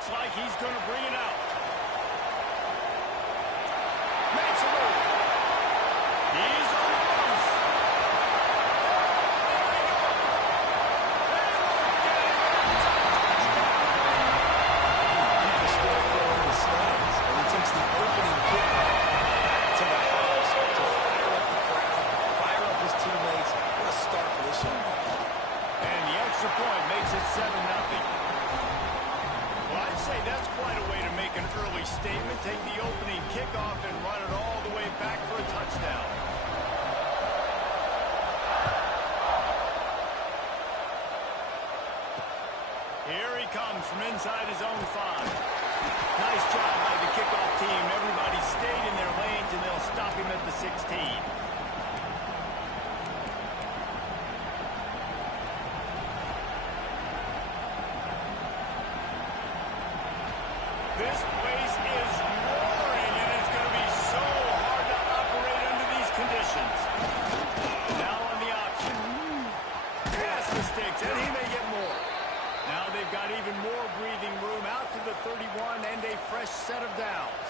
Looks like he's going to bring it out. Makes a move. He's on the loose. There he goes. They look at him. It's a touchdown. People still fill in the stands, and he takes the opening kickoff back to the house to fire up the crowd, fire up his teammates. What a start for this young man. And the extra point makes it 7-0. Well, I'd say that's quite a way to make an early statement. Take the opening kickoff and run it all the way back for a touchdown. Here he comes from inside his own 5. Nice job by the kickoff team. Everybody stayed in their lanes, and they'll stop him at the 16. This place is roaring, and it's going to be so hard to operate under these conditions. Now on the option. Pass mistakes, and he may get more. Now they've got even more breathing room out to the 31 and a fresh set of downs.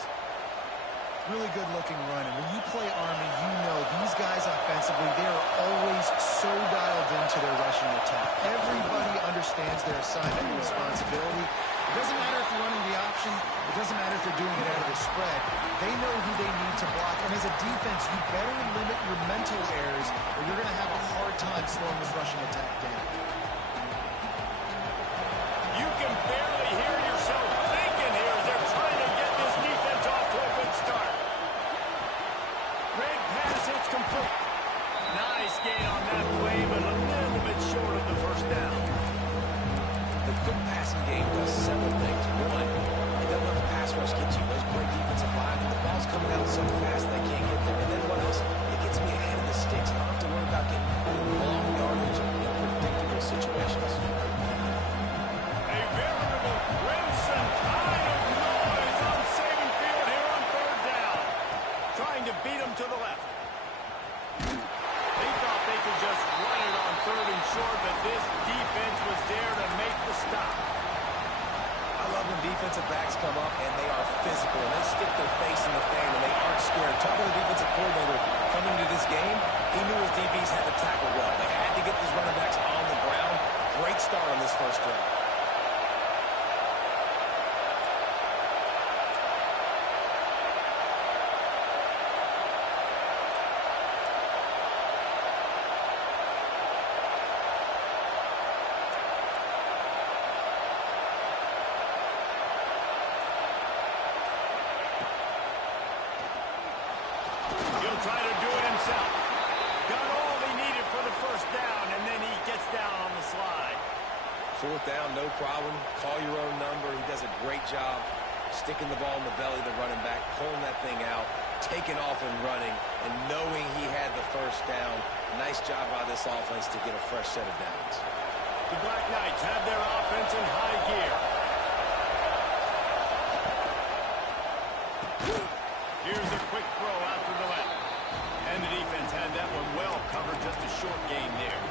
Really good-looking run, and when you play Army, you know these guys offensively, they are always so dialed into their rushing attack. Everybody understands their assignment and responsibility. It doesn't matter if you're running the option. It doesn't matter if they're doing it out of the spread. They know who they need to block, and as a defense, you better limit your mental errors, or you're going to have a hard time slowing this rushing attack down. You can barely hear yourself thinking here as they're trying to get this defense off to a good start. Great pass, it's complete. Nice gain on that play, but a little bit short of the first down. The quick passing game does several things. One, it doesn't let the pass rush get you. Those great defensive line, and the ball's coming out so fast they can't get there. And then what else? It gets me ahead of the sticks. I don't have to worry about getting long yardage in predictable situations. A veritable crimson tide of noise on Saban Field here on 3rd down. Trying to beat him to the left. They thought they could just run it on 3rd and short, but this defense was there to make the stop. I love when defensive backs come up and they are physical and they stick their face in the fan and they aren't scared. Talking to the defensive coordinator coming into this game, he knew his DBs had to tackle well. They had to get these running backs on the ground. Great start on this first drive. He'll try to do it himself. Got all he needed for the first down, and then he gets down on the slide. 4th down, no problem. Call your own number. He does a great job sticking the ball in the belly of the running back, pulling that thing out, taking off and running, and knowing he had the first down. Nice job by this offense to get a fresh set of downs. The Black Knights have their offense in high gear. Here's a quick throw out to the left. And the defense had that one well covered, just a short game there.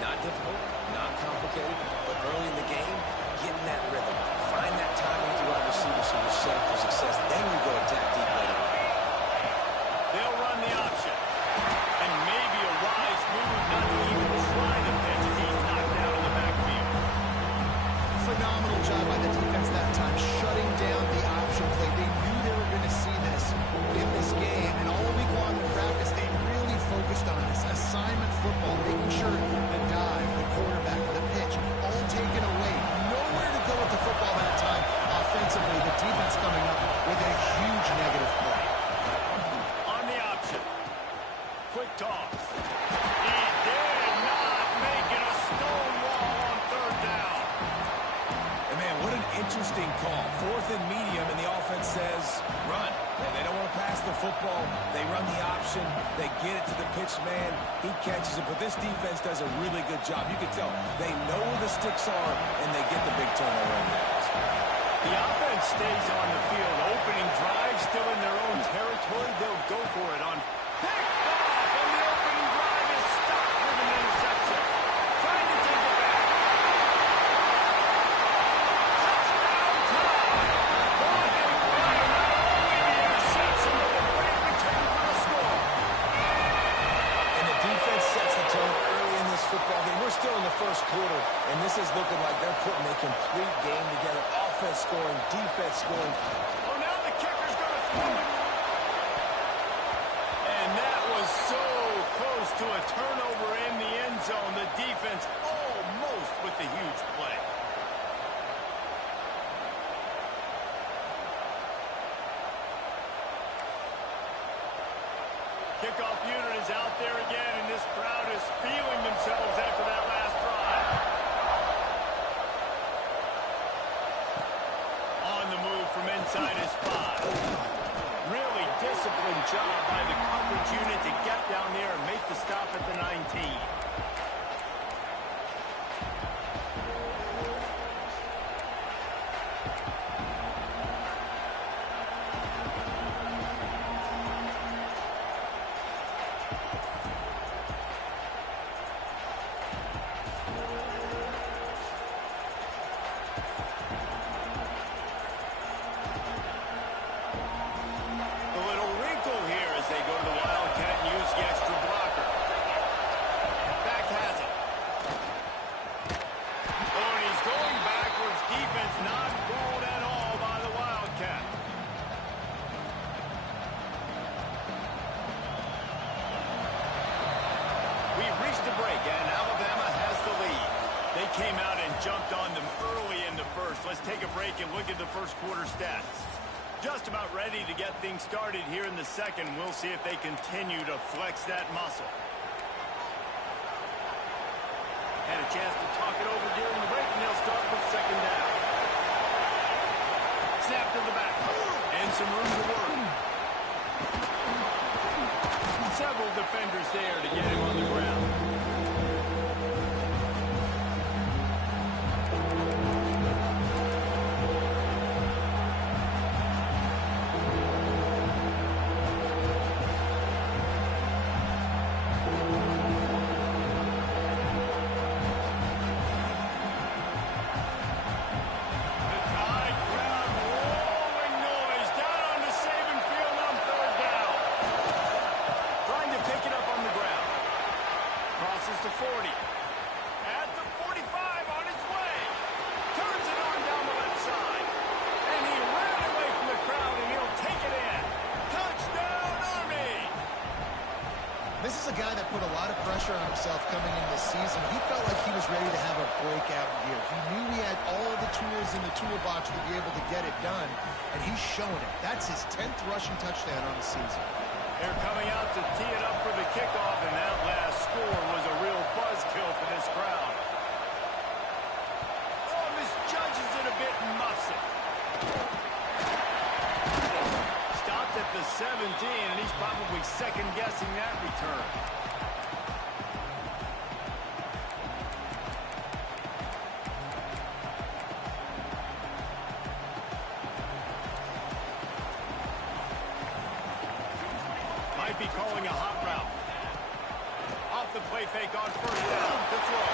Not difficult, not complicated, but early in the game, getting that rhythm. Find that timing to wide receivers so you're set up for success. Then you go attack deep later on. They'll run the option. And maybe a wise move not to even try the pitch as he's knocked out in the backfield. Phenomenal job by the defense that time, shutting down the option play. They knew they were going to see this in this game, and all week long in practice, they really focused on this assignment football, making sure the dive, the quarterback, the pitch, all taken away. Nowhere to go with the football that time. Offensively, the defense coming up with a huge negative play. On the option. Quick toss. He did not make it a stone wall on 3rd down. And man, what an interesting call. 4th and medium, and the offense says, run. They don't want to pass the football. They run the option. They get it to the pitch man. He catches it. But this defense does a really good job. You can tell they know where the sticks are, and they get the big turnover on downs. The offense stays on the field. Opening drive, still in their own territory. They'll go for it on picked off, and the opening drive is stopped with an interception. Trying to take it back. And that was so close to a turnover in the end zone. The defense almost with the huge play. Kickoff unit is out there again, and this crowd is feeling themselves after that last drive. On the move from inside his 5. Really disciplined job by the coverage unit to get down there and make the stop at the 19. Came out and jumped on them early in the first. Let's take a break and look at the first quarter stats. Just about ready to get things started here in the second. We'll see if they continue to flex that muscle. Had a chance to talk it over during the break, and they'll start with second down. Snap to the back. And some room to work. Several defenders there to get him on the ground. This is a guy that put a lot of pressure on himself coming into this season. He felt like he was ready to have a breakout year. He knew he had all the tools in the toolbox to be able to get it done, and he's showing it. That's his 10th rushing touchdown on the season. They're coming out to tee it up for the kickoff, and that last score was a real buzzkill for this crowd. Oh, misjudges it a bit and muffs it. Stopped at the 17, and he's probably second-guessing that return. Might be calling a hot route. Off the play fake on first down to throw.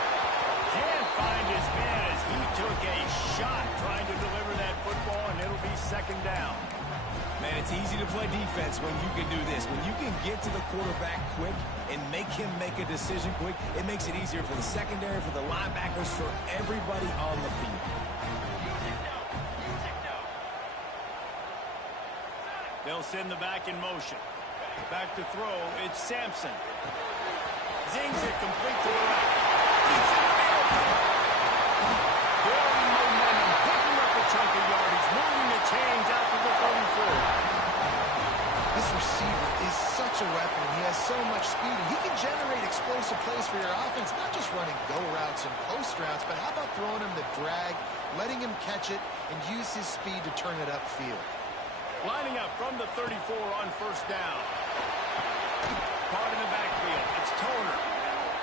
Can't find his man as he took a shot trying to deliver that football, and it'll be second down. Man, it's easy to play defense when you can do this. When you can get to the quarterback quick and make him make a decision quick, it makes it easier for the secondary, for the linebackers, for everybody on the field. They'll send the back in motion. Back to throw, it's Sampson. Zings it complete to the right. Keeps it in the middle. Building momentum, picking up a chunk of yardage, moving the chains out to the 34. This receiver is such a weapon. He has so much speed, and he can generate explosive plays for your offense, not just running go routes and post routes, but how about throwing him the drag, letting him catch it, and use his speed to turn it upfield. Lining up from the 34 on first down. Caught in the backfield. It's Toner.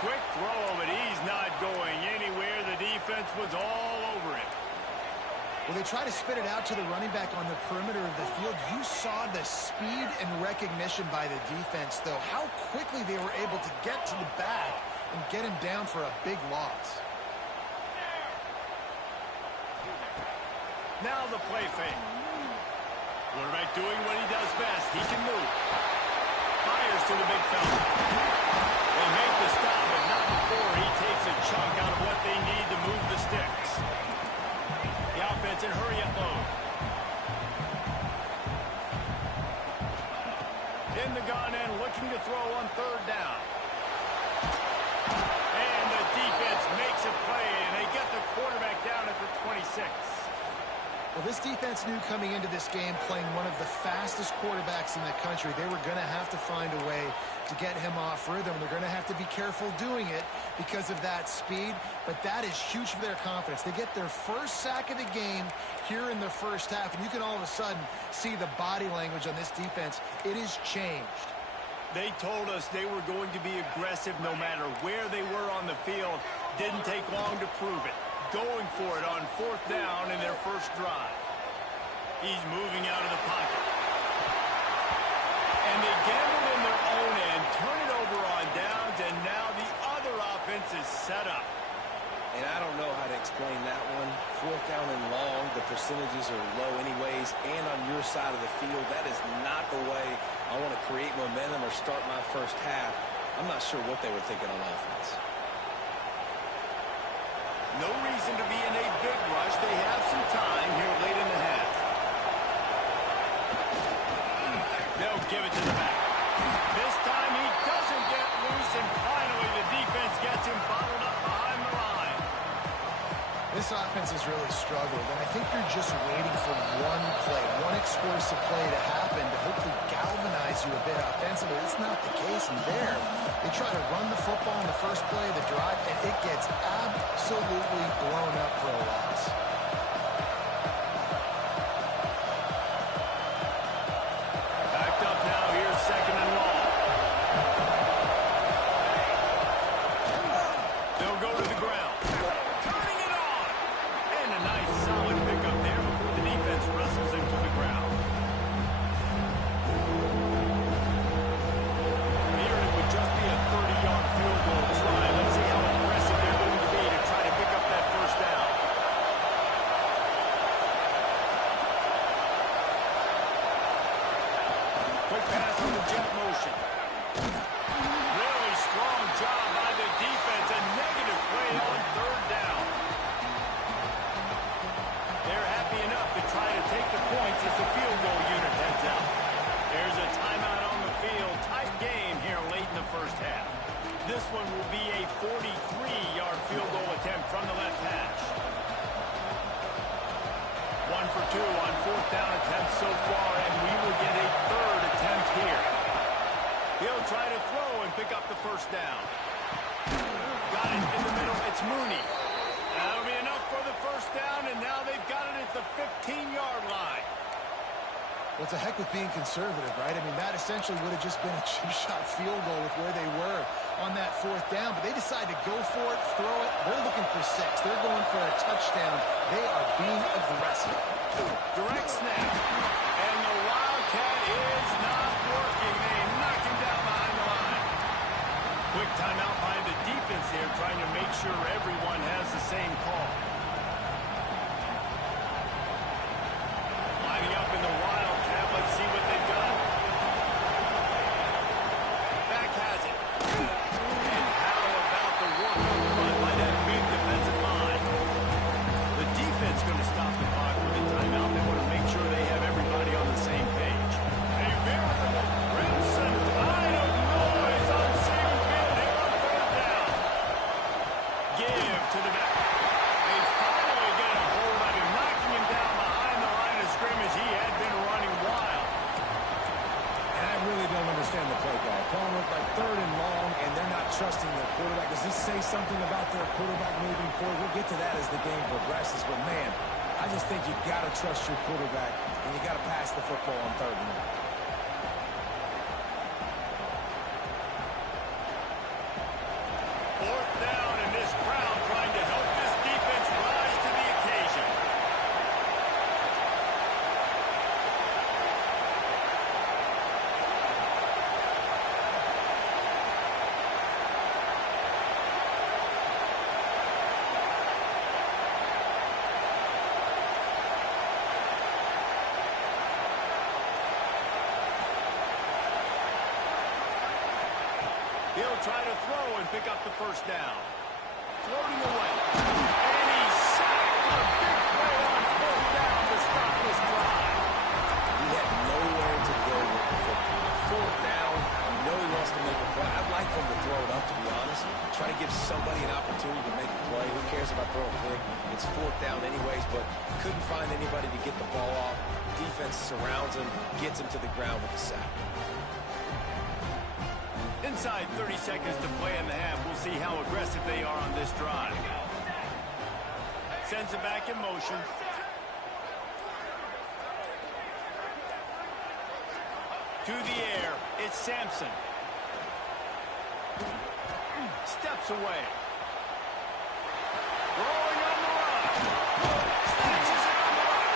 Quick throw, but he's not going anywhere. The defense was all over him. Well, they try to spit it out to the running back on the perimeter of the field. You saw the speed and recognition by the defense, though. How quickly they were able to get to the back and get him down for a big loss. Now the play fake. Quarterback doing what he does best. He can move. Fires to the big fella. They make the stop, but not before he takes a chunk out of what they need to move the sticks. The offense in hurry-up mode. In the gun and looking to throw on third down. And the defense makes a play, and they get the quarterback down at the 26. Well, this defense knew coming into this game, playing one of the fastest quarterbacks in the country, they were going to have to find a way to get him off rhythm. They're going to have to be careful doing it because of that speed, but that is huge for their confidence. They get their first sack of the game here in the first half, and you can all of a sudden see the body language on this defense. It has changed. They told us they were going to be aggressive no matter where they were on the field. Didn't take long to prove it. Going for it on fourth down in their first drive. He's moving out of the pocket. And they gambled in their own end, turn it over on downs, and now the other offense is set up. And I don't know how to explain that one. Fourth down and long, the percentages are low anyways, and on your side of the field, that is not the way I want to create momentum or start my first half. I'm not sure what they were thinking on offense. No reason to be in a big rush. They have some time here late in the half. They'll give it to the back. This time he doesn't get loose, and finally the defense gets him bottled up behind the line. This offense has really struggled, and I think you're just waiting for one play, one explosive play to happen to hopefully galvanize you a bit offensively. It's not the case in there. They try to run the football in the first play of the drive, and it gets absolutely blown up for a loss. Backed up now here, second and long. They'll go to the ground. Turning it on. And a nice solid pickup there before the defense wrestles him to the ground. Here it would just be a 30-yard field goal try. Let's see how aggressive they're going to be to try to pick up that first down. Quick pass on the jet motion. Really strong job by the defense. A negative play on third down. They're happy enough to try to take the points as the field goal unit heads out. There's a timeout on the field. Tight game here late in the first half. This one will be a 43-yard field goal attempt from the left hash. 1 for 2 on fourth down attempts so far, and we will get a third attempt here. He'll try to throw and pick up the first down. Got it in the middle. It's Mooney. That'll be enough for the first down, and now they've got it at the 15-yard line. Well, it's a heck with being conservative, right? I mean, that essentially would have just been a chip-shot field goal with where they were on that fourth down, but they decided to go for it, throw it. They're looking for 6. They're going for a touchdown. They are being aggressive. Direct snap. And the Wildcat is not working. They knock him down behind the line. Quick timeout by the defense here, trying to make sure everyone has the same call. Lining up in the Wildcat. Let's see what they've got. Back has it. And how about the work up front by that big defensive line? The defense going to stop the clock with a timeout. They want to make sure they have everybody on the same page. A veritable crimson tide of noise on Saban Field here on third down. Give to the back. They finally get a hold of him, knocking him down behind the line of scrimmage. He had been running wild. And I really don't understand the play call. Calling it like third and long, and they're not trusting their quarterback. Does this say something about their quarterback moving forward? We'll get to that as the game progresses. But, man, I just think you got to trust your quarterback, and you got to pass the football on third and long. Fourth down, and this crowd trying to help this defense rise to the occasion. He'll try to throw and pick up the first down. Floating away. And he's sacked. A big play on fourth down to stop this drive. He had nowhere to go with the football. Fourth throw a pick. It's fourth down anyways, but couldn't find anybody to get the ball off. Defense surrounds him, gets him to the ground with the sack. Inside 30 seconds to play in the half. We'll see how aggressive they are on this drive. Sends it back in motion. To the air, it's Sampson. Steps away. Rolling on the run. Snatches it on the run.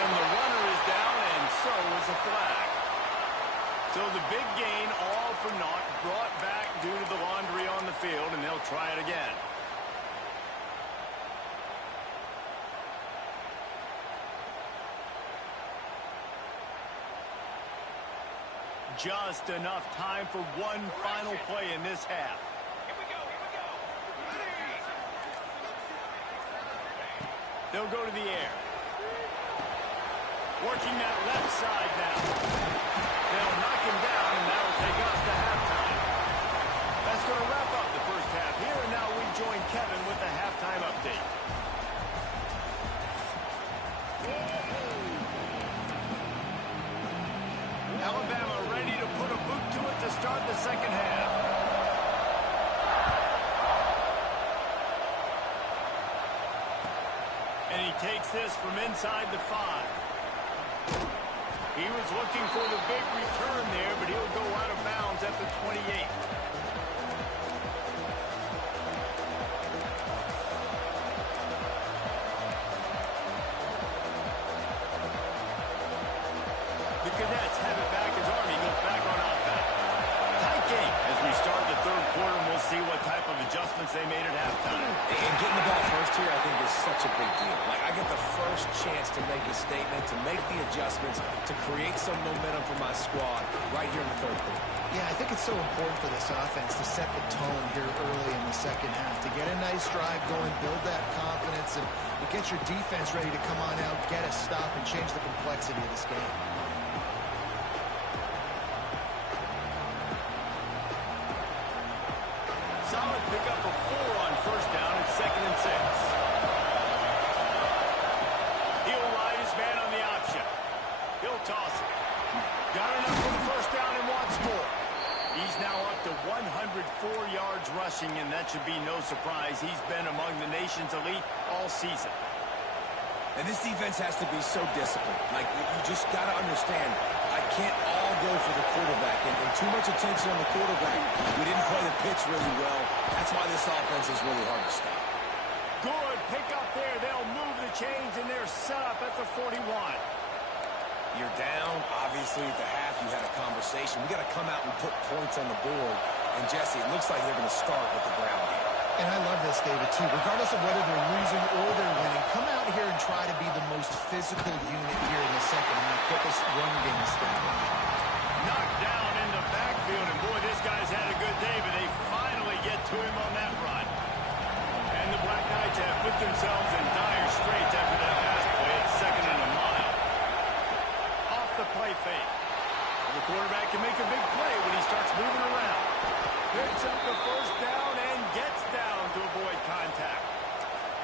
And the runner is down, and so is a flag. So the big gain, all for naught, brought back due to the laundry on the field, and they'll try it again. Just enough time for one final play in this half. Here we go. Ready. They'll go to the air. Working that left side now. They'll knock him down, and that'll take us to halftime. That's going to wrap up the first half here, and now we join Kevin with the halftime update. Alabama ready to put a boot to it to start the second half. And he takes this from inside the 5. He was looking for the big return there, but he'll go out of bounds at the 28. The Cadets have it back as Army goes back on offense. Tight game as we start the third quarter, and we'll see what type of adjustments they made at halftime. And getting the ball first here, I think, is such a big deal. Like, I get the first chance to make a statement, to make the adjustments, to create some momentum for my squad right here in the third quarter. Yeah, I think it's so important for this offense to set the tone here early in the second half, to get a nice drive going, build that confidence, and get your defense ready to come on out, get a stop, and change the complexity of this game. Solid pickup of 4 on first down. It's 2nd and 6. He'll ride his man on the option. He'll toss it. Got enough for the first down and wants more. He's now up to 104 yards rushing, and that should be no surprise. He's been among the nation's elite all season. And this defense has to be so disciplined. Like, you just got to understand, I can't all go for the quarterback. And too much attention on the quarterback. We didn't play the pitch really well. That's why this offense is really hard to stop. Good pick up there. They'll move the chains, and they're set up at the 41. You're down. Obviously, at the half, you had a conversation. We got to come out and put points on the board. And, Jesse, it looks like they're going to start with the ground game. And I love this, David, too. Regardless of whether they're losing or they're winning, come out here and try to be the most physical unit here in the second half. Get this run game started. Knocked down in the backfield, and boy, this guy's had a good day, but they finally get to him on that run. And the Black Knights have put themselves in dire straits after that pass play. It's 2nd and a mile. Off the play fake. The quarterback can make a big play when he starts moving around. Picks up the first down and gets down to avoid contact.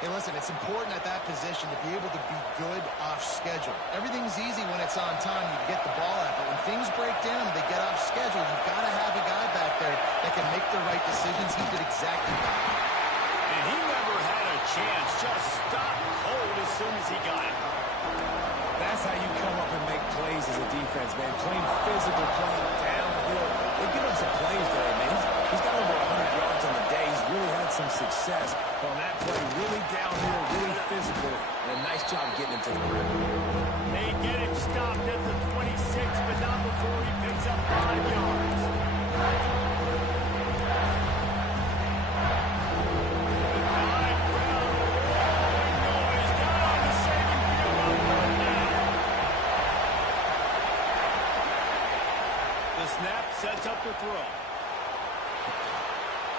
Hey, listen, it's important at that position to be able to be good off schedule. Everything's easy when it's on time. You get the ball out. But when things break down and they get off schedule, you've got to have a guy back there that can make the right decisions. He did exactly that. And he never had a chance. Just stopped cold as soon as he got it. That's how you come up and make plays as a defense, man. Playing physical, playing downhill. They give him some plays there, man. He's got over 100 yards on the day. He's really had some success on that play. Really downhill, really physical, and a nice job getting him to the ground. They get him stopped at the 26, but not before he picks up 5 yards. Sets up the throw.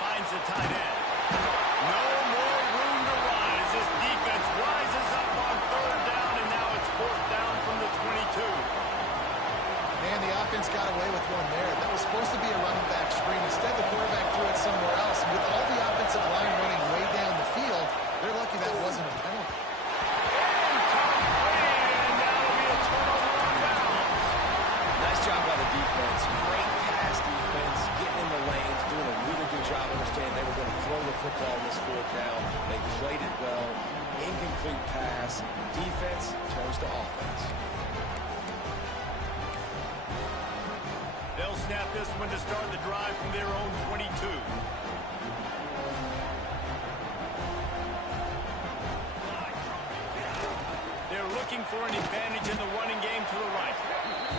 Finds the tight end. No more room to run as this defense rises up on 3rd down, and now it's 4th down from the 22. Man, the offense got away with one there. That was supposed to be a running back screen. Instead, the quarterback threw it somewhere else. And with all the offensive line running way down the field, They're lucky that wasn't a penalty. And that'll be a turnover on downs. Nice job by the defense. Great pass defense, getting in the lanes, doing a really good job understanding they were going to throw the football in this fourth down. They played it well. Incomplete pass. Defense turns to offense. They'll snap this one to start the drive from their own 22. They're looking for an advantage in the running game to the right.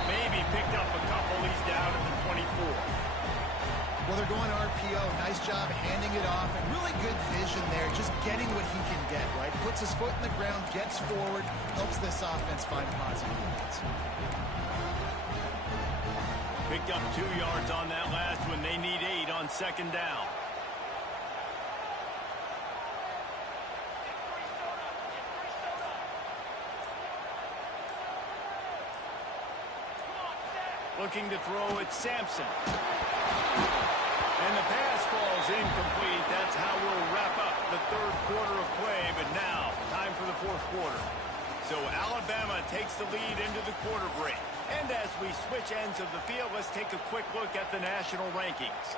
Maybe picked up a couple. He's down at the 24. Well, they're going RPO. Nice job handing it off. And really good vision there, just getting what he can get, right? Puts his foot in the ground, gets forward, helps this offense find positive units. Picked up 2 yards on that last one. They need 8 on second down. Looking to throw it, Sampson. And the pass falls incomplete. That's how we'll wrap up the third quarter of play. But now, time for the fourth quarter. So Alabama takes the lead into the quarter break. And as we switch ends of the field, let's take a quick look at the national rankings.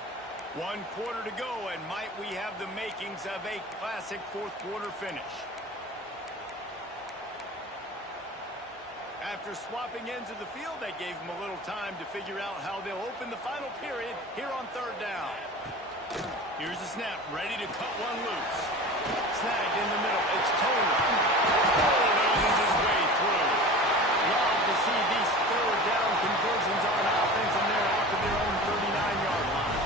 1 quarter to go, and might we have the makings of a classic fourth quarter finish. After swapping ends of the field, that gave them a little time to figure out how they'll open the final period here on third down. Here's the snap, ready to cut one loose. Snagged in the middle, it's Toner. Bulldozer his way through. Love to see these third down conversions on offense, and they're out to their own 39-yard line.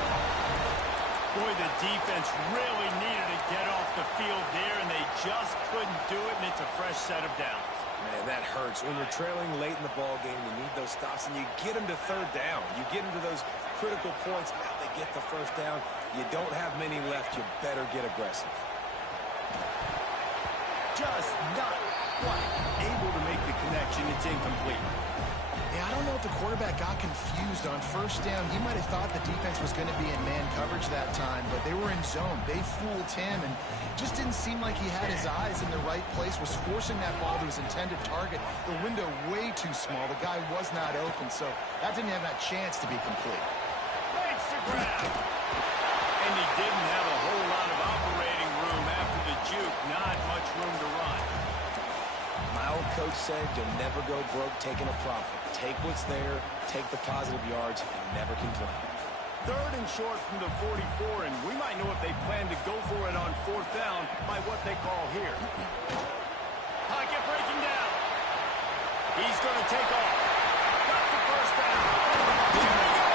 Boy, the defense really needed to get off the field there, and they just couldn't do it, and it's a fresh set of downs. Man, that hurts. When you're trailing late in the ball game, you need those stops, and you get them to third down. You get them to those critical points. Now they get the first down. You don't have many left. You better get aggressive. Just not quite able to make the connection. It's incomplete. Yeah, I don't know if the quarterback got confused on first down. He might have thought the defense was going to be in man coverage that time, but they were in zone. They fooled him, and just didn't seem like he had his eyes in the right place, was forcing that ball to his intended target. The window way too small. The guy was not open, so that didn't have that chance to be complete. Makes the grab. And he didn't have a whole lot of operating room after the juke. Not much room to run. My old coach said you'll never go broke taking a profit. Take what's there, take the positive yards, and never complain. Third and short from the 44, and we might know if they plan to go for it on fourth down by what they call here. Pocket breaking down. He's going to take off. Got the first down. Here we go.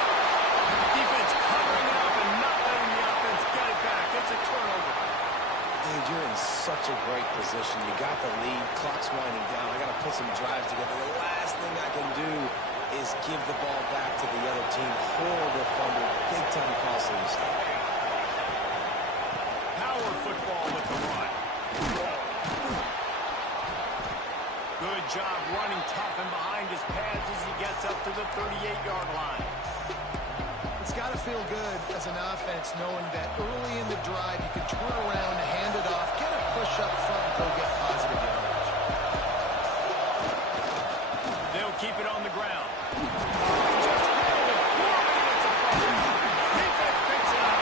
Defense covering it up and not letting the offense get it back. It's a turnover. Dude, you're in such a great position. You got the lead. Clock's winding down. I got to put some drives together. The last thing I can do is give the ball back to the other team. Horrible fumble. Big-time costly mistake. Power football with the run. Good job running tough and behind his pads as he gets up to the 38-yard line. It's got to feel good as an offense knowing that early in the drive you can turn around, hand it off, get a push up front, and go get positive yardage. They'll keep it on the ground. Just nailed it. It's a fumble. Defense picks it up.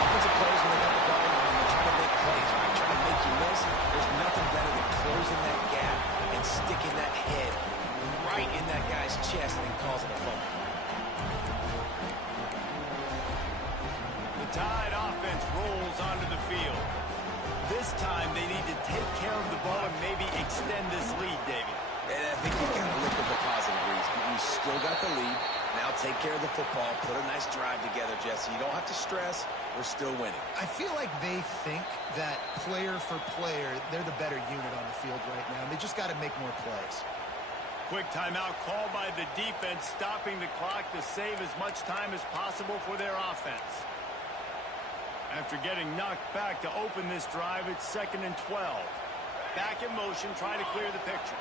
Offensive players, when they got the ball, they're trying to make plays. When they're trying to make you miss, there's nothing better than closing that gap and sticking that head right in that guy's chest and causing a fumble. The Tide offense rolls onto the field. This time they need to take care of the ball and maybe extend this lead, David. And I think you've got to look at the positive reason. You still got the lead. Now take care of the football. Put a nice drive together, Jesse. You don't have to stress. We're still winning. I feel like they think that player for player, they're the better unit on the field right now. They just got to make more plays. Quick timeout call by the defense, stopping the clock to save as much time as possible for their offense. After getting knocked back to open this drive, it's 2nd and 12. Back in motion, trying to clear the picture.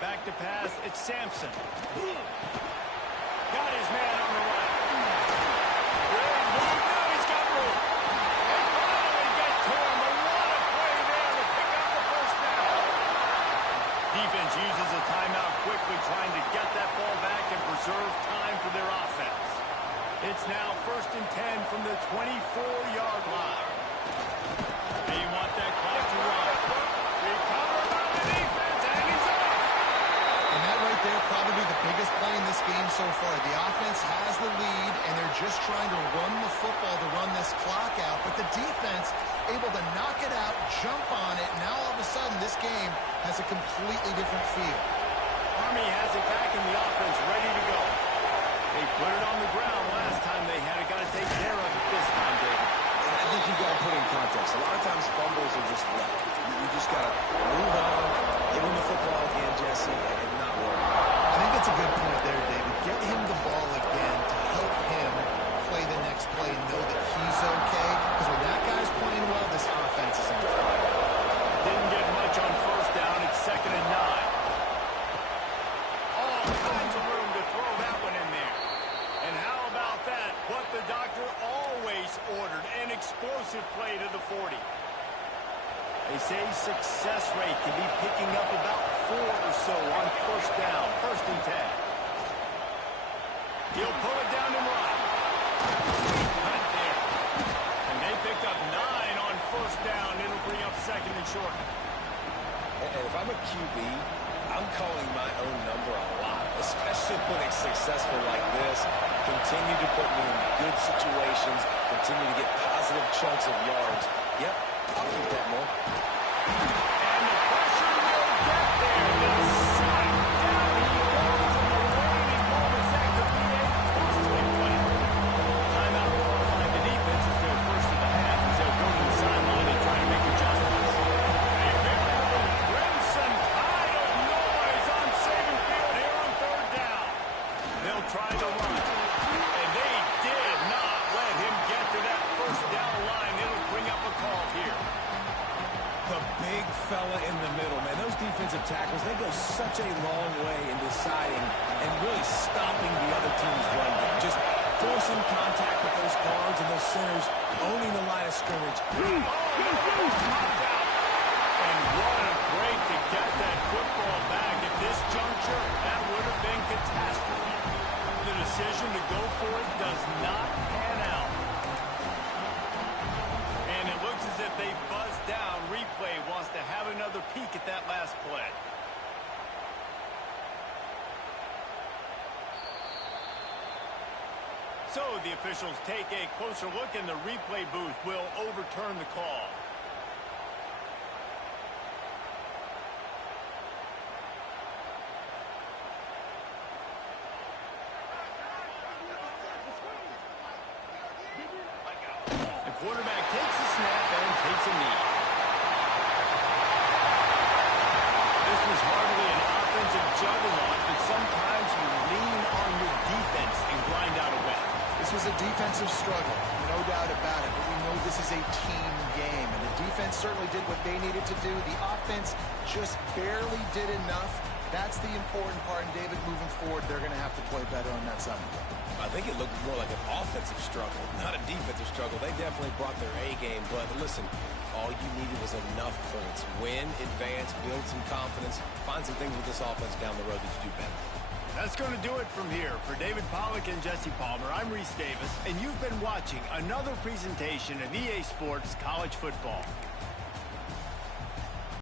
Back to pass, it's Sampson. Got his man on the right. Great move, now he's got room. uses a timeout quickly, trying to get that ball back and preserve time for their offense. It's now 1st and 10 from the 24-yard line. They want that clock to run. Recovered by the defense, and he's off. And that right there, probably the biggest play in this game so far. The offense has the lead, and they're just trying to run the football to run this clock out. But the defense able to knock it out, jump on it. Now all of a sudden, this game has a completely different feel. Army has it back in the offense, ready to go. They put it on the ground last time they had it. Got to take care of it this time, David. And I think you've got to put it in context. A lot of times fumbles are just left. You just got to move on, give him the football again, Jesse, and not worry. I think that's a good point there, David. Get him the ball again to help him play the next play and know that he's okay. Because when that guy's playing well, this offense is on fire. Didn't get much on 1st down. It's 2nd and 9. All kinds of room to throw that one in there. And how about that? What the doctor always ordered, an explosive play to the 40. They say success rate can be picking up about 4 or so on 1st down, 1st and 10. He'll pull it down and run. Sweet cut there. And they picked up 9 on 1st down. It'll bring up 2nd and short. And if I'm a QB, I'm calling my own number a lot, especially when it's successful like this. Continue to put me in good situations, continue to get positive chunks of yards. Yep, I'll keep that more. And the pressure will get there. The sack. Down he goes, and the waiting moments that could be a costly play. Timeout called by the defense is their first of the half as they'll go to the sideline and try to make adjustments. A veritable crimson tide of noise on Saban Field here on 3rd down. They'll try to run. And they did not let him get to that 1st down line. It'll bring up a call here. The big fella in the middle, man. Those defensive tackles, they go such a long way in deciding and really stopping the other team's run game. Just forcing contact with those guards and those centers, owning the line of scrimmage. And what a break to get that football back. At this juncture, that would have been catastrophe. The decision to go for it does not pan out. And it looks as if they buzzed down. Replay wants to have another peek at that last play. So the officials take a closer look, and the replay booth will overturn the call. The quarterback takes a snap and takes a knee. This was hardly an offensive juggernaut, but sometimes you lean on your defense and grind out a win. This was a defensive struggle, no doubt about it, but we know this is a team game, and the defense certainly did what they needed to do. The offense just barely did enough. That's the important part, and David, moving forward, they're going to have to play better on that side. I think it looked more like an offensive struggle, not a defensive struggle. They definitely brought their A game, but listen, all you needed was enough points. Win, advance, build some confidence, find some things with this offense down the road that you do better. That's going to do it from here. For David Pollack and Jesse Palmer, I'm Reese Davis, and you've been watching another presentation of EA Sports College Football.